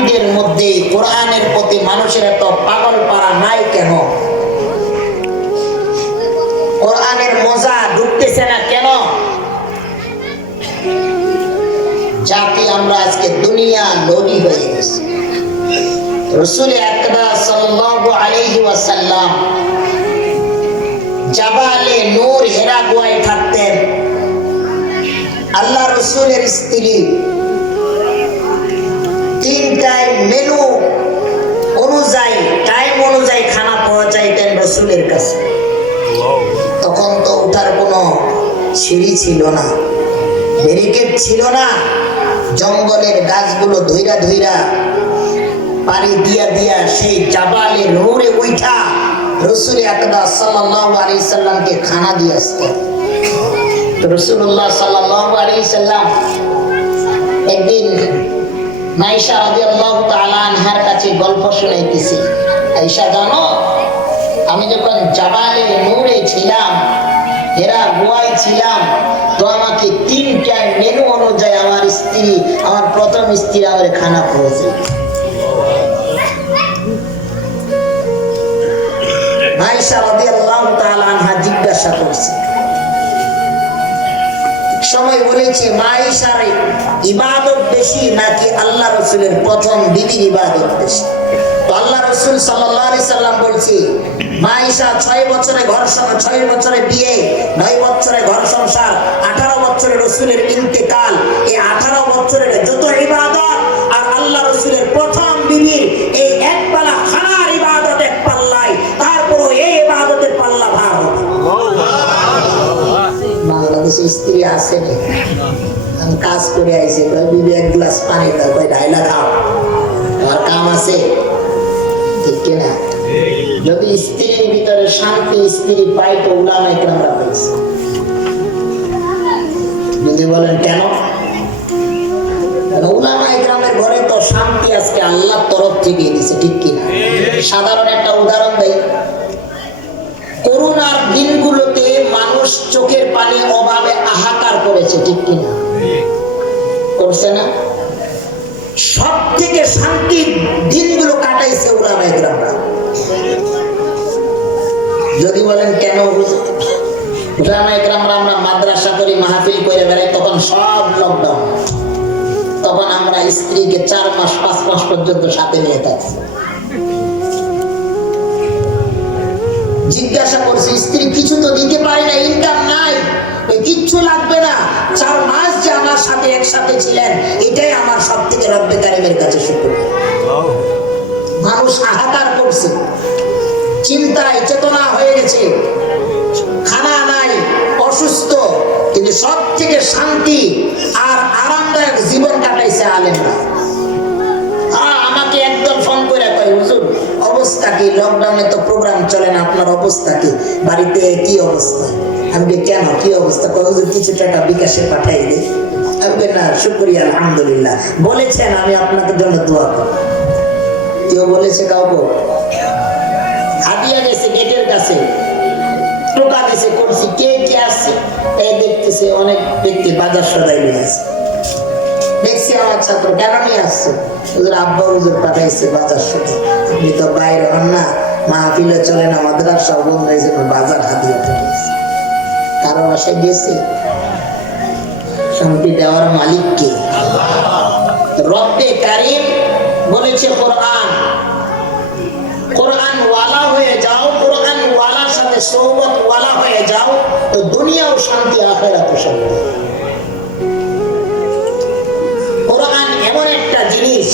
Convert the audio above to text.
জাতিদের মধ্যে কোরআনের প্রতি মানুষের এত পাগল পারা নাই কেন? কোরআনের মজা ঢুকতেছে না কেন? জাতি আমরা আজকে দুনিয়া লোভী হয়ে গেছি। রাসূল আকরাম সাল্লাল্লাহু আলাইহি ওয়াসাল্লাম জাবালে নূর হেরা গুহায় থাকতেন। আল্লাহ রাসূলের স্ত্রী তিন টাইম মেনু অনুযায়ী টাইম অনুযায়ী খানা পৌঁছাইতেন রাসূলের কাছে। তখন তো উঠার কোনো সিঁড়ি ছিল না, ব্যারিকেড ছিল না, জঙ্গলের গাছগুলো ধইরা ধইরা পানি দিয়া দিয়া সেই জাবালে নূরে উঠা রাসূল আকরাম সাল্লাল্লাহু আলাইহি সাল্লামকে খানা দিয়ে আসতেন। তো রাসূলুল্লাহ সাল্লাল্লাহু আলাইহি সাল্লাম একদিন আয়েশা রাদিয়াল্লাহু তাআলা আনহার কাছে গল্প শুনাইতেছি, আয়েশা জানো, আমি যখন জাবালে নূরে ছিলাম, হেরা গুহায় ছিলাম, তো আমাকে তিন টাইম মেনু অনুযায়ী আমার স্ত্রী, আমার প্রথম স্ত্রী আমার খানা পৌঁছে। আয়েশা রাদিয়াল্লাহু তাআলা আনহা জিজ্ঞাসা করছে, সময় বলেছে মা আয়েশার ইবাদত বেশি নাকি আল্লাহ রাসূলের প্রথম বিবির ইবাদত বেশি? তো আল্লাহ রাসূল সাল্লাল্লাহু আলাইহি সাল্লাম বলছে, মা আয়েশা 6 বছরে ঘর 6 বছরে বিয়ে, 9 বছরে ঘর সংসার, 18 বছরে রাসূলের ইন্তেকাল, এই 18 বছরের যত ইবাদত আর আল্লাহ রাসূলের প্রথম বিবির এই এক পালা খানার ইবাদত এক পাল্লায়, তারপর এই ইবাদতের পাল্লা ভার হবে। বাংলাদেশে স্ত্রী আছে না, আমি কাজ করে আইছি, বিবি এক গ্লাস পানি দাও, ঢাইলা খাও, আমার কাম আছে, ঠিক কিনা? যদি স্ত্রীর ভিতরে শান্তি স্ত্রী পাই তো উলামায়ে কেরামরা পাইছে। যদি বলেন কেন? উলামায়ে কেরামের ঘরে তো শান্তি আজকে আল্লাহর তরফ থেকে দিয়েছে, ঠিক কিনা? সাধারণ একটা উদাহরণ দেই, করোনার দিনগুলোতে মানুষ চোখের পানি অভাবে হাহাকার করেছে, ঠিক কিনা? করছে না? সব থেকে শান্তির দিনগুলো কাটাইছে উলামায়ে কেরামরা। যদি বলেন কেন? উলামায়ে কেরামরা আমরা মাদ্রাসা করি, মাহফিল করে বেড়াই, তখন সব লকডাউন, তখন আমরা স্ত্রীকে 4 মাস 5 মাস পর্যন্ত সাথে নিয়ে থাকছি। জিজ্ঞাসা করছি, স্ত্রী কিছু তো দিতে পারি না, ইনকাম নাই, কিচ্ছু লাগবে না, 4 মাস যে আমার সাথে একসাথে ছিলেন, এটাই আমার সব থেকে রব্বে কারিমের কাছে শুকরিয়া। মানুষ হাহাকার করছে, চিন্তায় চেতনা হয়ে গেছে, খানা নাই, অসুস্থ, কিন্তু সব থেকে শান্তি আর আরামদায়ক জীবন কাটাইছে আলেমরা। আমাকে একদল ফোন করে কয়, হুজুর অবস্থা কি? লকডাউনে তো প্রোগ্রাম চলে না, আপনার অবস্থা কি? বাড়িতে কি অবস্থা? আমি কেন, কি অবস্থা? হুজুর কিছু টাকা বিকাশে পাঠাই দে। আমি না, শুকরিয়া, আলহামদুলিল্লাহ, বলেছেন, আমি আপনাদের জন্য দোয়া করি। কেউ বলেছে কাউকে? হাদিয়া গেছে গেটের কাছে, টোকা দিছে, করছি, কে কে আসছে, এই দেখতেছে অনেক ব্যক্তি বাজার সদাই নিয়ে আসছে। দেখছি আমার ছাত্র, কেন নিয়ে আসছে? হুজুর আব্বা হুজুর পাঠাইছে বাজার সদাই, আপনি তো বাইরে হন না, মাহফিলে চলে না, মাদ্রাসা বন্ধ হয়েছে, বাজার হাদিয়া পাঠাইছে। কারো বাসায় গেছে, শান্তি দেওয়ার মালিক কে? রব্বে কারীম বলেছে কোরআন, কোরআন ওয়ালা হয়ে যাও, কোরআন ওয়ালার সাথে সোহবত ওয়ালা হয়ে যাও, তো দুনিয়াও শান্তি, আখিরাতেও শান্তি। কোরআন এমন একটা জিনিস